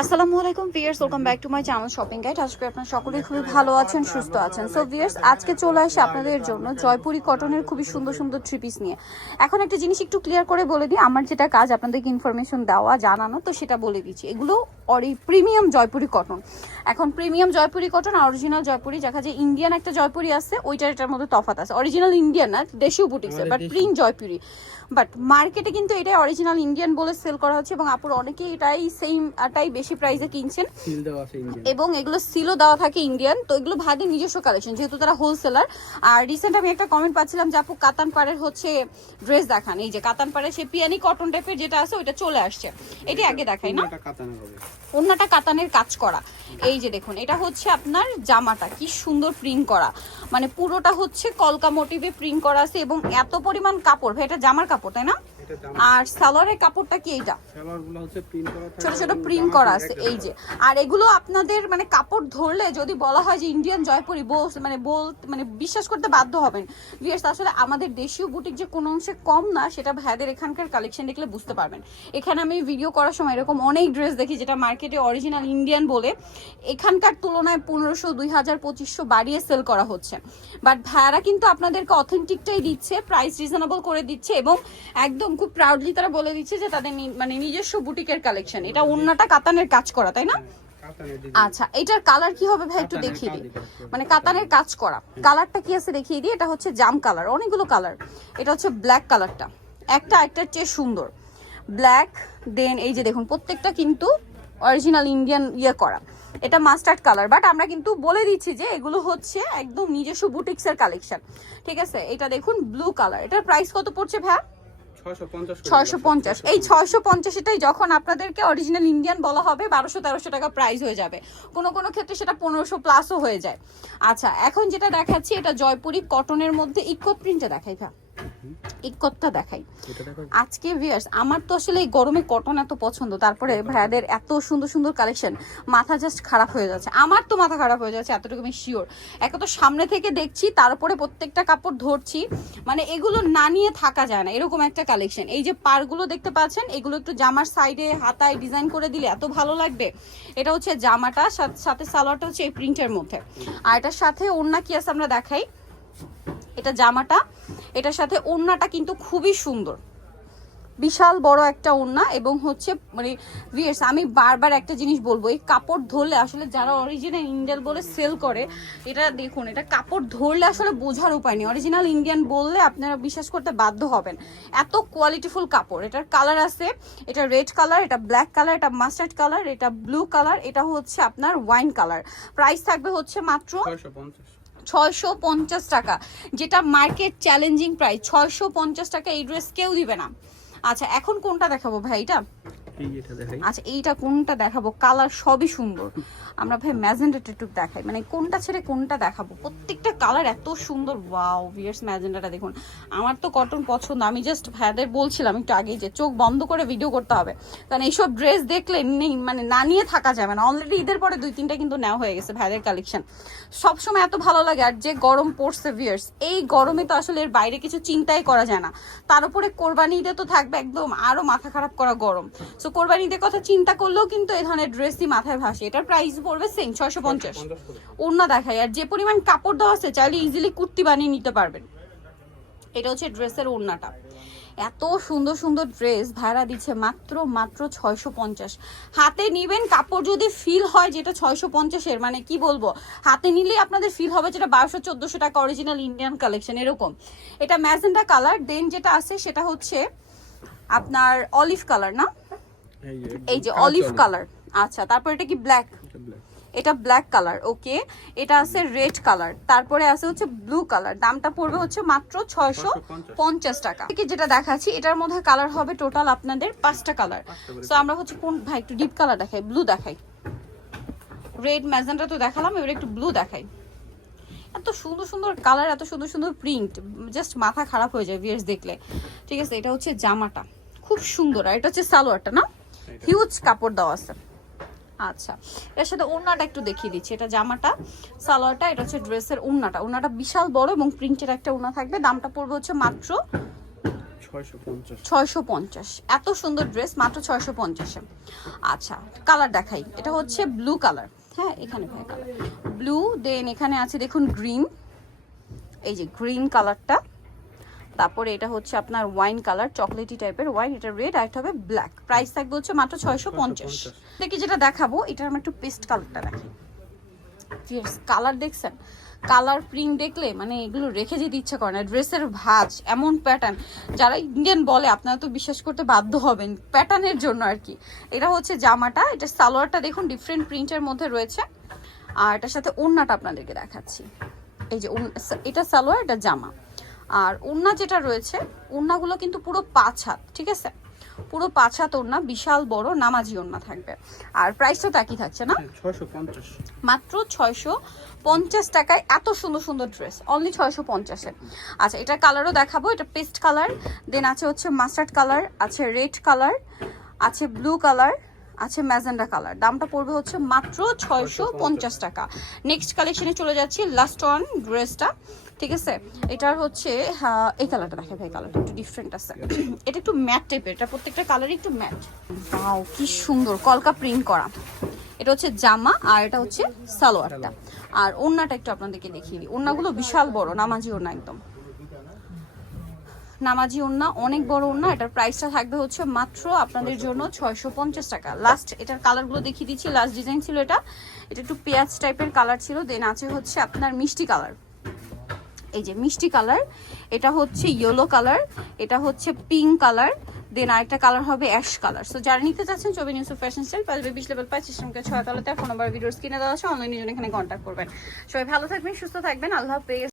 আসসালামু আলাইকুম viewers welcome back to my channel shopping guide. আজকে আপনারা সকলেই খুবই ভালো আছেন সুস্থ আছেন। সো ভিয়ার্স আজকে চলে আসে আপনাদের জন্য জয়পুরি কটনের খুবই সুন্দর সুন্দর থ্রি পিস নিয়ে। এখন একটা জিনিস একটু ক্লিয়ার করে বলে দিই আমার যেটা কাজ আপনাদেরকে ইনফরমেশন দেওয়া জানানো তো সেটা বলে দিচ্ছি। এগুলো অরি প্রিমিয়াম জয়পুরি কটন এখন premium Jaipuri cotton original Jaipuri দেখা যায় ইন্ডিয়ান একটা জয়পুরি আছে ওইটার এটার মধ্যে তফাত আছে। অরিজিনাল ইন্ডিয়ান না দেশীয় বুটিক্সের বাট প্রিন্ট জয়পুরি। বাট মার্কেটে কিন্তু এটাই অরিজিনাল ইন্ডিয়ান বলে সেল করা হচ্ছে এবং আপুর অনেকেই এটাই সেম আটাই বেশি প্রাইসে কিনছেন। সিল দেওয়া আছে ইন্ডিয়ান এবং এগুলো সিলও দেওয়া থাকে ইন্ডিয়ান তো এগুলো ভাদের নিজস্ব কালেকশন যেহেতু তারা হোলসেলার আর রিসেন্ট আমি একটা কমেন্ট পাচ্ছিলাম যে আপু কাতান পাড়ের হচ্ছে ড্রেস দেখান এই যে কাতান পাড়ের সে পিয়ানি কটন টাইপের যেটা আছে ওইটা চলে আসছে। এটি আগে দেখাই না? এটা কাতানো হবে। অন্যটা কাতানের কাজ করা। এই যে দেখুন এটা হচ্ছে আপনার জামাটা কি সুন্দর প্রিন্ট করা। মানে পুরোটা হচ্ছে কলকা মোটিভে প্রিন্ট করা আছে এবং এত পরিমাণ কাপড় ভাই এটা জামার কাপড়? তাই না? আর সালোয়ারের কাপড়টা কি এইটা? ছোট ছোট প্রিন্ট করা আছে এই যে। আর এগুলো আপনাদের মানে কাপড় ধরলে যদি বলা হয় যে ইন্ডিয়ান জয়পুরি বল মানে বল মানে বিশ্বাস করতে বাধ্য হবেন। ভিয়ার্স আসলে আমাদের দেশীয় বুটিক যে কোনো অংশে কম না সেটা ভাইদের এখানকার কালেকশন দেখলে বুঝতে পারবেন। এখানে আমি ভিডিও করার সময় এরকম অনেক ড্রেস দেখি যেটা মার্কেটে অরিজিনাল ইন্ডিয়ান বলে। এখানকার তুলনায় পনেরোশো দুই হাজার পঁচিশশো বাড়িয়ে সেল করা হচ্ছে। বাট ভাইয়ারা কিন্তু আপনাদেরকে অথেন্টিকটাই দিচ্ছে প্রাইস রিজনেবল করে দিচ্ছে এবং একদম খুব প্রাউডলি তারা বলে দিচ্ছে যে তাদের মানে নিজস্ব বুটিকের কালেকশন এটা অন্যটা কাতানের কাজ করা তাই না? আচ্ছা এটার কালার কি হবে ভাই একটু দেখিয়ে দিই। মানে কাতানের কাজ করা। কালারটা কি আছে দেখিয়ে দিই? এটা হচ্ছে জাম কালার অনেকগুলো কালার এটা হচ্ছে ব্ল্যাক কালারটা একটা একটার চেয়ে সুন্দর। ব্ল্যাক দেন এই যে দেখুন প্রত্যেকটা কিন্তু অরিজিনাল ইন্ডিয়ান ইয়ে করা। এটা মাস্টার্ড কালার বাট আমরা কিন্তু বলে দিচ্ছি যে এগুলো হচ্ছে একদম নিজস্ব বুটিক্সের কালেকশন ঠিক আছে? এটা দেখুন ব্লু কালার এটার প্রাইস কত পড়ছে ভাই 650 ছয়শো পঞ্চাশ এই ছয়শো পঞ্চাশ। এটাই যখন আপনাদেরকে অরিজিনাল ইন্ডিয়ান বলা হবে, বারোশো তেরোশো টাকা প্রাইস হয়ে যাবে। কোনো কোনো ক্ষেত্রে সেটা পনেরোশো প্লাসও হয়ে যায়। আচ্ছা এখন যেটা দেখাচ্ছি, এটা জয়পুরি কটনের মধ্যে ইকো প্রিন্টে দেখাই ভা ইকতটা দেখাই? আজকে ভিয়ার্স আমার তো আসলে এই গরমে কটন এত পছন্দ তারপরে ভাইয়াদের এত সুন্দর সুন্দর কালেকশন মাথা জাস্ট খারাপ হয়ে যাচ্ছে। আমার তো মাথা খারাপ হয়ে যাচ্ছে এতটুকু আমি শিওর একে তো সামনে থেকে দেখছি তার উপরে প্রত্যেকটা কাপড় ধরছি মানে এগুলো না নিয়ে থাকা যায় না এরকম একটা কালেকশন এই যে পারগুলো দেখতে পাচ্ছেন এগুলো একটু জামার সাইডে হাতায় ডিজাইন করে দিলে এত ভালো লাগবে। এটা হচ্ছে জামাটা সাথ- সাথে সালোয়ারটা হচ্ছে এই প্রিন্টের মধ্যে। আর এটার সাথে ওড়না কি আছে আমরা দেখাই। এটা জামাটা। এটার সাথে ওড়নাটা কিন্তু খুবই সুন্দর। বিশাল বড় একটা ওড়না এবং হচ্ছে মানে ভিয়ার্স আমি বারবার একটা জিনিস বলব, এই কাপড় ধরলে আসলে যারা অরিজিনাল ইন্ডিয়ান বলে সেল করে, এটা দেখুন, এটা কাপড় ধরলে আসলে বোঝার উপায় নেই। অরিজিনাল ইন্ডিয়ান বললে আপনারা বিশ্বাস করতে বাধ্য হবেন। এত কোয়ালিটিফুল কাপড়, এটার কালার আছে, এটা রেড কালার এটা ব্ল্যাক কালার এটা মাস্টার্ড কালার এটা ব্লু কালার এটা হচ্ছে আপনার ওয়াইন কালার প্রাইস থাকবে হচ্ছে মাত্র 650 ছয়শো পঞ্চাশ টাকা, যেটা মার্কেট চ্যালেঞ্জিং প্রাইস ছয়শো পঞ্চাশ টাকা এই ড্রেস কেউ দিবে না। আচ্ছা এখন কোনটা দেখাবো ভাই এটা? আচ্ছা এইটা কোনটা দেখাবো? কালার সবই সুন্দর। আমরা ভাই ম্যাজেন্ডাটা একটু দেখাই। মানে কোনটা ছেড়ে কোনটা দেখাবো? প্রত্যেকটা কালার এত সুন্দর। ওয়াও ভিয়ার্স ম্যাজেন্ডাটা দেখুন। আমার তো কটন পছন্দ। আমি জাস্ট ভাইদের বলছিলাম একটু আগে যে চোখ বন্ধ করে ভিডিও করতে হবে। কারণ এইসব ড্রেস দেখলে নেই মানে না নিয়ে থাকা যাবে না। অলরেডি ঈদের পরে দুই, তিনটা কিন্তু নেওয়া হয়ে গেছে ভাইদের কালেকশন সবসময় এত ভালো লাগে। আর যে গরম পড়ছে ভিয়ার্স এই গরমে তো আসলে এর বাইরে কিছু চিন্তাই করা যায় না। তার উপরে কোরবানি ঈদে তো থাকবে একদম আরও মাথা খারাপ করা গরম। সো কোরবানি ঈদের কথা চিন্তা করলেও কিন্তু এই ধরনের ড্রেসই মাথায় ভাসে। এটার প্রাইস পড়বে সেম ছয়শো পঞ্চাশ। 50 করে। ওড়না দেখায়। আর যে পরিমাণ কাপড় দেওয়া আছে চাইলে ইজিলি কুর্তি বানিয়ে নিতে পারবেন। এটা হচ্ছে ড্রেসের ওড়নাটা। এত সুন্দর সুন্দর ড্রেস ভাড়া দিচ্ছে মাত্র মাত্র ছয়শো পঞ্চাশ। হাতে নিবেন কাপড় যদি ফিল হয় যেটা ছয়শো পঞ্চাশের মানে কি বলব? হাতে নিলেই আপনাদের ফিল হবে যেটা বারোশো চোদ্দোশো টাকা অরিজিনাল ইন্ডিয়ান কালেকশন এরকম। এটা ম্যাজেন্ডা কালার দেন যেটা আছে সেটা হচ্ছে আপনার অলিভ কালার না? এই যে অলিভ কালার আচ্ছা তারপর এটা কি ব্ল্যাক এটা ব্ল্যাক কালার ওকে এটা আছে রেড কালার তারপরে আছে হচ্ছে ব্লু কালার দামটা পড়বে হচ্ছে মাত্র ছয়শো পঞ্চাশ টাকা। কি যেটা দেখাচ্ছি এটার মধ্যে কালার হবে টোটাল আপনাদের পাঁচটা কালার। তো আমরা হচ্ছে কোন ভাই একটু ডিপ কালার দেখাই ব্লু দেখাই। রেড ম্যাজেন্টা তো দেখালাম এবার একটু ব্লু দেখাই। এত সুন্দর সুন্দর কালার এত সুন্দর সুন্দর প্রিন্ট জাস্ট মাথা খারাপ হয়ে যায় ভিয়ার্স দেখলে। ঠিক আছে এটা হচ্ছে জামাটা। খুব সুন্দর আর এটা হচ্ছে সালোয়ারটা না? হিউজ কাপড় দেওয়া আছে। আচ্ছা এর সাথে ওড়নাটা একটু দেখিয়ে দিচ্ছি। এটা জামাটা সালোয়ারটা এটা হচ্ছে ড্রেসের ওড়নাটা ওড়নাটা বিশাল বড় এবং প্রিন্টের একটা ওড়না থাকবে। দামটা পড়বে হচ্ছে মাত্র ছয়শো পঞ্চাশ। এত সুন্দর ড্রেস মাত্র ছয়শো পঞ্চাশে। আচ্ছা কালার দেখাই। এটা হচ্ছে ব্লু কালার। হ্যাঁ এখানে ভাই কালার। ব্লু দেন এখানে আছে দেখুন গ্রিন। এই যে গ্রিন কালারটা। তারপরে এটা হচ্ছে আপনার ওয়াইন কালার, চকলেটি টাইপের ওয়াইন, এটা রেড আর এটা হবে ব্ল্যাক। প্রাইস থাকবে হচ্ছে মাত্র ছয়শো পঞ্চাশ। দেখি যেটা দেখাবো, এটার আমার একটু পেস্ট কালারটা দেখি। কালার দেখছেন? কালার প্রিন্ট দেখলে মানে এগুলো রেখে যেতে ইচ্ছা করে না। ড্রেসের ভাজ, এমন প্যাটার্ন যারা ইন্ডিয়ান বলে, আপনারা তো বিশ্বাস করতে বাধ্য হবেন প্যাটার্নের জন্য আর কি। এটা হচ্ছে জামাটা, এটা সালোয়ারটা দেখুন ডিফারেন্ট প্রিন্টের মধ্যে রয়েছে। আর এটার সাথে ওড়নাটা আপনাদেরকে দেখাচ্ছি। এই যে এটা সালোয়ার, এটা জামা। আর ওড়না যেটা রয়েছে ওড়নাগুলো কিন্তু পুরো পাঁচ হাত ঠিক আছে? পুরো পাঁচ হাত ওড়না বিশাল বড় নামাজি ওড়না থাকবে। আর প্রাইসটা একই থাকছে না? হ্যাঁ মাত্র ছয়শো পঞ্চাশ টাকায় এত সুন্দর সুন্দর ড্রেস অনলি ছয়শো পঞ্চাশে আচ্ছা এটার কালারও দেখাবো এটা পেস্ট কালার দেন আছে হচ্ছে মাস্টার্ড কালার আছে রেড কালার আছে ব্লু কালার আছে ম্যাজেন্ডা কালার। দামটা পড়বে হচ্ছে মাত্র ছয়শো পঞ্চাশ। টাকা। নেক্সট কালেকশনে চলে যাচ্ছি লাস্ট অন ড্রেসটা ঠিক আছে? এটার হচ্ছে এই কালারটা দেখে ভাই কালারটা একটু ডিফারেন্ট আছে। এটা একটু ম্যাট টাইপের এটা প্রত্যেকটা কালারই একটু ম্যাট বাও কি সুন্দর কলকা প্রিন্ট করা। এটা হচ্ছে জামা আর এটা হচ্ছে সালোয়ারটা। আর ওড়নাটা একটু আপনাদেরকে দেখিয়ে দিই। ওড়নাগুলো বিশাল বড় নামাজি ওড়না একদম। নামাজি ওড়না অনেক বড় ওড়না এটার প্রাইসটা থাকবে হচ্ছে মাত্র আপনাদের জন্য ছয়শো পঞ্চাশ টাকা। লাস্ট এটার কালারগুলো দেখিয়ে দিচ্ছি লাস্ট ডিজাইন ছিল এটা। এটা একটু পেঁয়াজ টাইপের কালার ছিল দেন আছে হচ্ছে আপনার মিষ্টি কালার এই যে মিষ্টি কালার এটা হচ্ছে ইয়েলো কালার এটা হচ্ছে পিঙ্ক কালার দেন আরেকটা কালার হবে অ্যাশ কালার সো যারা নিতে চাচ্ছেন চবি নিউজ ফ্যাশন স্টাইল পাঁচ বিশ লেভেল পাঁচ সিস্টেমকে ছয় তলাতে ফোন নাম্বার ভিডিওস কিনে দেওয়া আছে অনলাইনে জন্য এখানে কন্ট্যাক্ট করবেন। সবাই ভালো থাকবেন সুস্থ থাকবেন আল্লাহ হাফেজ।